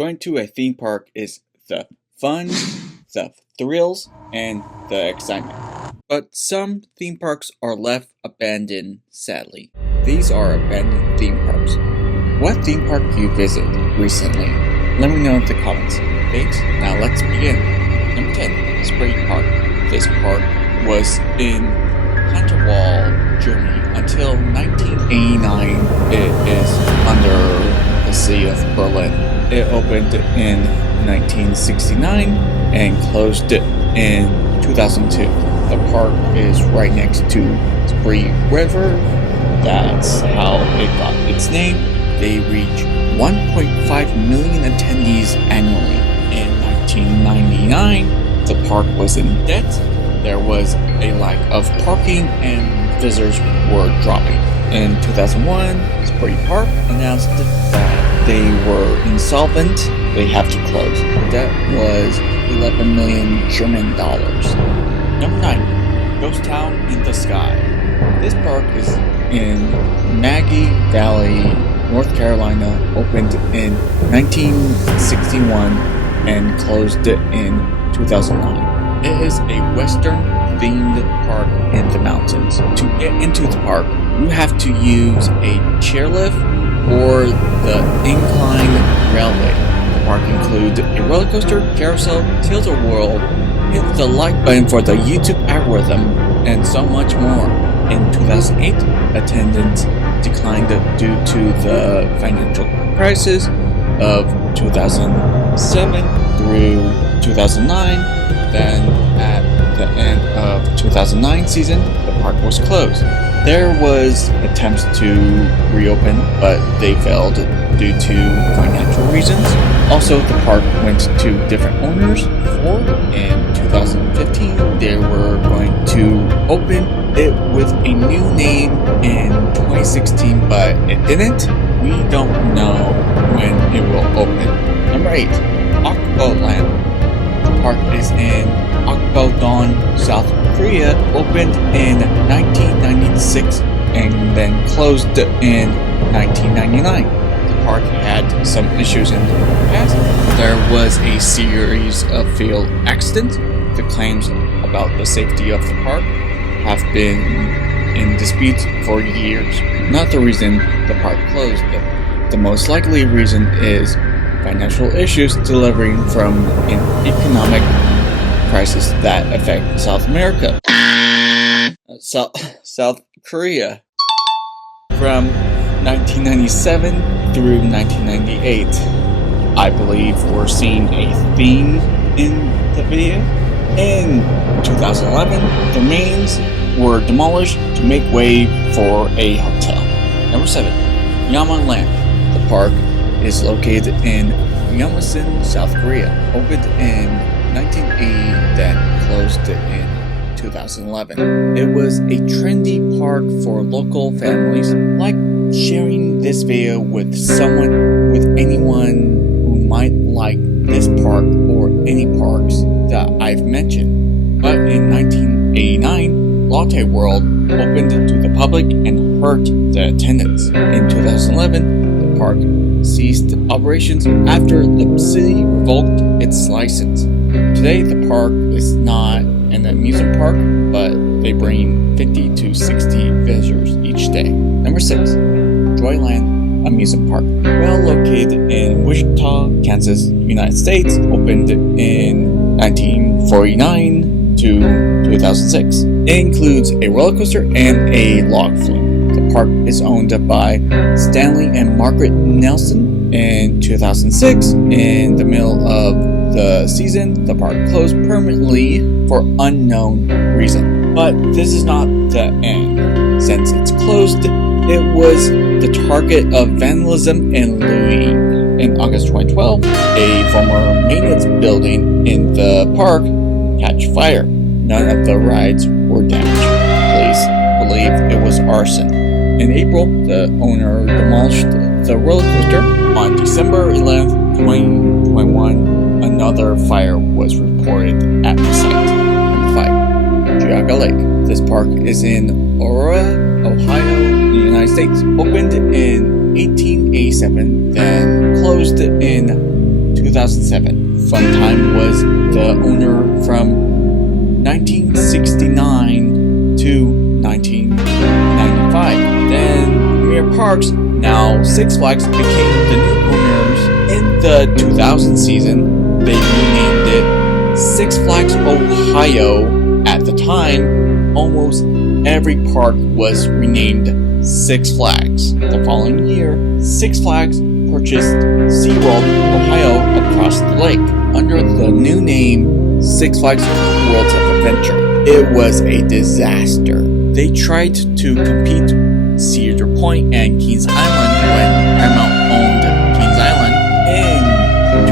Going to a theme park is the fun, the thrills, and the excitement. But some theme parks are left abandoned, sadly. These are abandoned theme parks. What theme park you visit recently? Let me know in the comments. Thanks. Now let's begin. Number 10, Spray Park. This park was in Hunterwald, Germany until 1989. It is under the Sea of Berlin. It opened in 1969 and closed in 2002. The park is right next to Spree River. That's how it got its name. They reach 1.5 million attendees annually. In 1999, the park was in debt. There was a lack of parking and visitors were dropping. In 2001, Spree Park announced that they were insolvent. They have to close. The debt was 11 million German dollars. Number 9, Ghost Town in the Sky. This park is in Maggie Valley, North Carolina, opened in 1961 and closed in 2009. It is a Western-themed park in the mountains. To get into the park, you have to use a chairlift or the incline railway. The park includes a roller coaster, carousel, tilt-a-whirl, hit the like button for the YouTube algorithm, and so much more. In 2008, attendance declined due to the financial crisis of 2007 through 2009. Then at the end of 2009 season, the park was closed. There was attempts to reopen, but they failed due to financial reasons. Also, the park went to different owners. In 2015, they were going to open it with a new name in 2016, but it didn't. We don't know when it will open. Number 8, Land. The park is in Okbodon, South Korea, opened in 1996 and then closed in 1999. The park had some issues in the past. There was a series of field accidents. The claims about the safety of the park have been in dispute for years. Not the reason the park closed, though. The most likely reason is financial issues delivering from an economic crisis that affect South America. South Korea. From 1997 through 1998, I believe we're seeing a theme in the video. In 2011, the remains were demolished to make way for a hotel. Number 7, Yaman Land. The park is located in Yeomasan, South Korea. Opened in 1980, then closed in 2011. It was a trendy park for local families, like sharing this video with anyone who might like this park or any parks that I've mentioned. But in 1989, Lotte World opened to the public and hurt the attendance. In 2011, the park ceased operations after the city revoked its license. Today, the park is not an amusement park, but they bring 50 to 60 visitors each day. Number 6, Joyland Amusement Park. Well located in Wichita, Kansas, United States, opened in 1949 to 2006. It includes a roller coaster and a log flume. The park is owned by Stanley and Margaret Nelson. In 2006, in the middle of the season, the park closed permanently for unknown reason. But this is not the end. Since it's closed, it was the target of vandalism and looting. In August 2012, a former maintenance building in the park catch fire. None of the rides were damaged. Police believe it was arson. In April, the owner demolished the roller coaster. On December 11, 2021, another fire was reported at the site. Number 5, Geauga Lake. This park is in Aurora, Ohio, the United States. Opened in 1887, then closed in 2007. Funtime was the owner from 1969 to 1995. Then Premier Parks, now Six Flags, became the new owners. In the 2000 season, they renamed it Six Flags Ohio. At the time, almost every park was renamed Six Flags. The following year, Six Flags purchased SeaWorld Ohio across the lake under the new name Six Flags Worlds of Adventure. It was a disaster. They tried to compete Cedar Point and Kings Island when Paramount owned Kings Island. In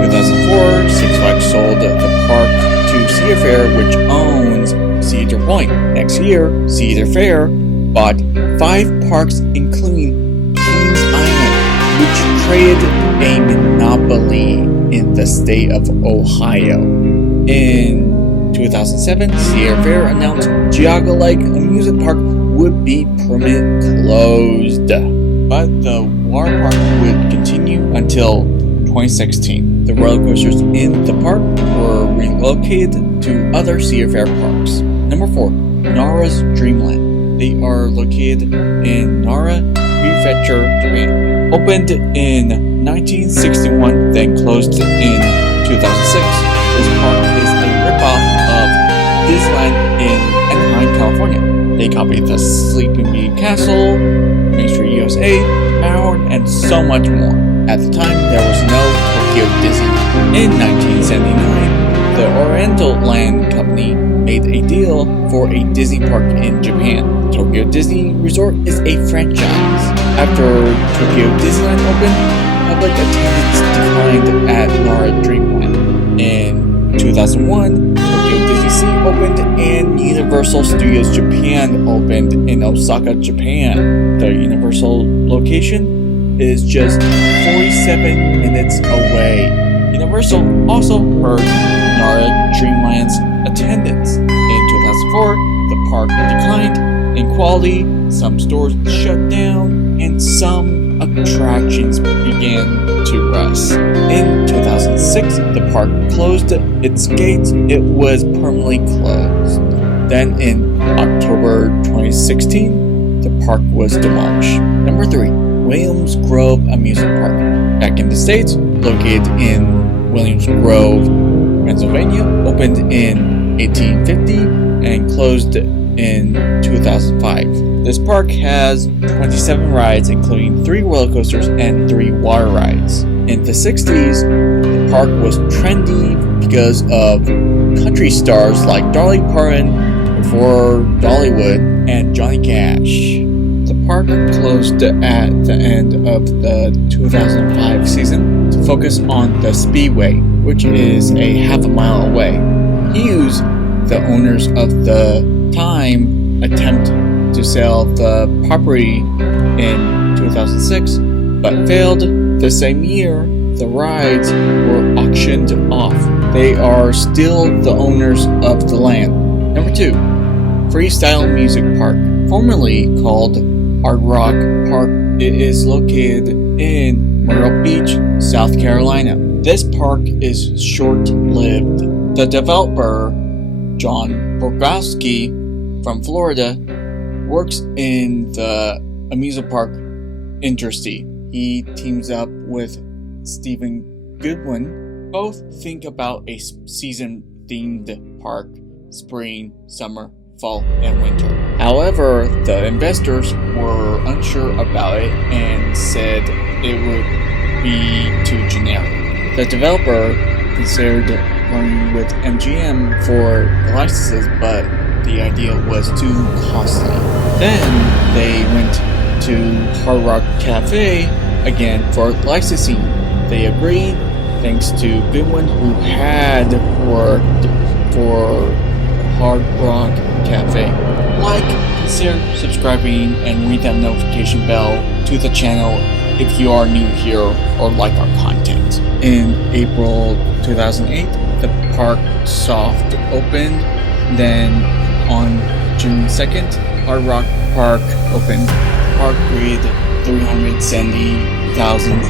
2004, Six Flags sold the park to Cedar Fair, which owns Cedar Point. Next year, Cedar Fair bought 5 parks, including Kings Island, which created a monopoly in the state of Ohio. In 2007, Cedar Fair announced Geauga Lake amusement park would be permanently closed, but the water park would continue until 2016. The roller coasters in the park were relocated to other Cedar Fair parks. Number 4, Nara's Dreamland. They are located in Nara Prefecture, Japan. Opened in 1961, then closed in 2006. This park is a ripoff of Disneyland in Anaheim, California. They copied the Sleeping Beauty Castle, Mystery USA, Matterhorn, and so much more. At the time, there was no Tokyo Disneyland. In 1979, the Oriental Land Company made a deal for a Disney park in Japan. Tokyo Disney Resort is a franchise. After Tokyo Disneyland opened, public attendance declined at Nara Dreamland. In 2001, Tokyo Disney Sea opened and Universal Studios Japan opened in Osaka, Japan. The Universal location is just 47 minutes away. Universal also hurt Nara Dreamland's attendance. In 2004, the park declined in quality, some stores shut down, and some attractions began to rust. In 2006, the park closed its gates. It was permanently closed. Then in October 2016, the park was demolished. Number 3, Williams Grove Amusement Park. Back in the States, located in Williams Grove, Pennsylvania, opened in 1850 and closed in 2005. This park has 27 rides, including 3 roller coasters and 3 water rides. In the 60s, the park was trendy because of country stars like Dolly Parton, before Dollywood, and Johnny Cash. The park closed at the end of the 2005 season to focus on the Speedway, which is a half a mile away. Hughes, the owners of the time, attempt to sell the property in 2006, but failed. The same year, the rides were auctioned off. They are still the owners of the land. Number 2, Freestyle Music Park, formerly called Hard Rock Park. It is located in Myrtle Beach, South Carolina. This park is short-lived. The developer, John Borgowski from Florida, works in the amusement park industry. He teams up with Stephen Goodwin. Both think about a season-themed park: spring, summer, fall, and winter. However, the investors were unsure about it and said it would be too generic. The developer considered partnering with MGM for the licenses, but the idea was too costly. Then they went to Hard Rock Cafe again for licensing. They agreed thanks to Goodwin, who had worked for Hard Rock Cafe. Like, consider subscribing and ring that notification bell to the channel if you are new here or like our content. In April 2008, the park soft opened. Then on June 2nd, Hard Rock Park opened. The park greeted 370,000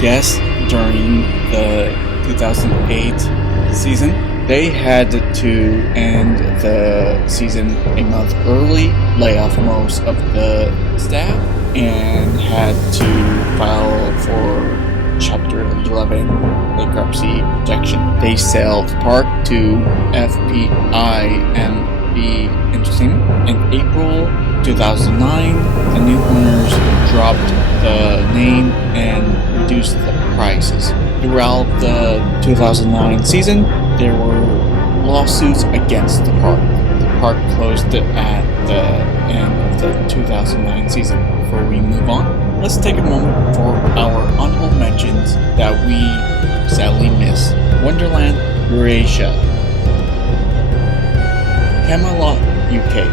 guests during the 2008 season. They had to end the season a month early, lay off most of the staff, and had to file for Chapter 11 bankruptcy protection. They sold the park to FPIMB Entertainment. In April 2009, the new owners dropped the name and reduced the prices. Throughout the 2009 season, there were lawsuits against the park. The park closed at the end of the 2009 season. Before we move on, let's take a moment for our honorable mentions that we sadly miss. Wonderland, Eurasia. Camelot, UK.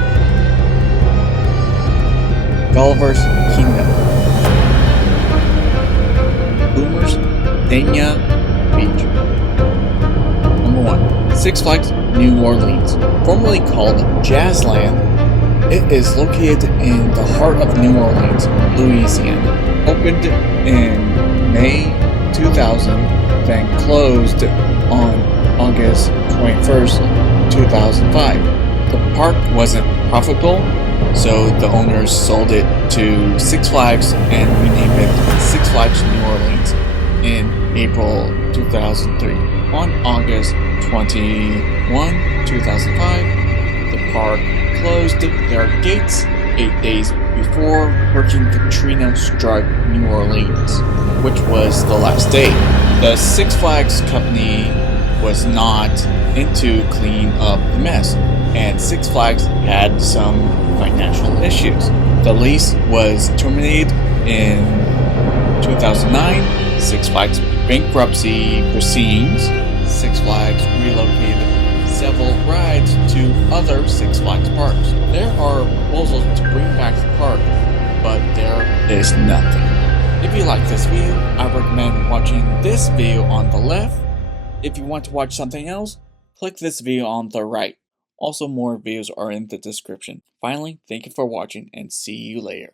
Gulliver's Kingdom. Boomers, Dania Beach. Number 1. Six Flags New Orleans. Formerly called Jazzland, it is located in the heart of New Orleans, Louisiana. Opened in May 2000, then closed on August 21st, 2005. The park wasn't profitable, so the owners sold it to Six Flags and renamed it Six Flags New Orleans in April 2003. On August 21, 2005, the park closed their gates 8 days before Hurricane Katrina struck New Orleans, which was the last day. The Six Flags company was not into cleaning up the mess, and Six Flags had some financial issues. The lease was terminated in 2009. Six Flags bankruptcy proceedings. Six Flags relocated several rides to other Six Flags parks. There are proposals to bring back the park, but there is nothing. If you like this video, I recommend watching this video on the left. If you want to watch something else, click this video on the right. Also, more videos are in the description. Finally, thank you for watching and see you later.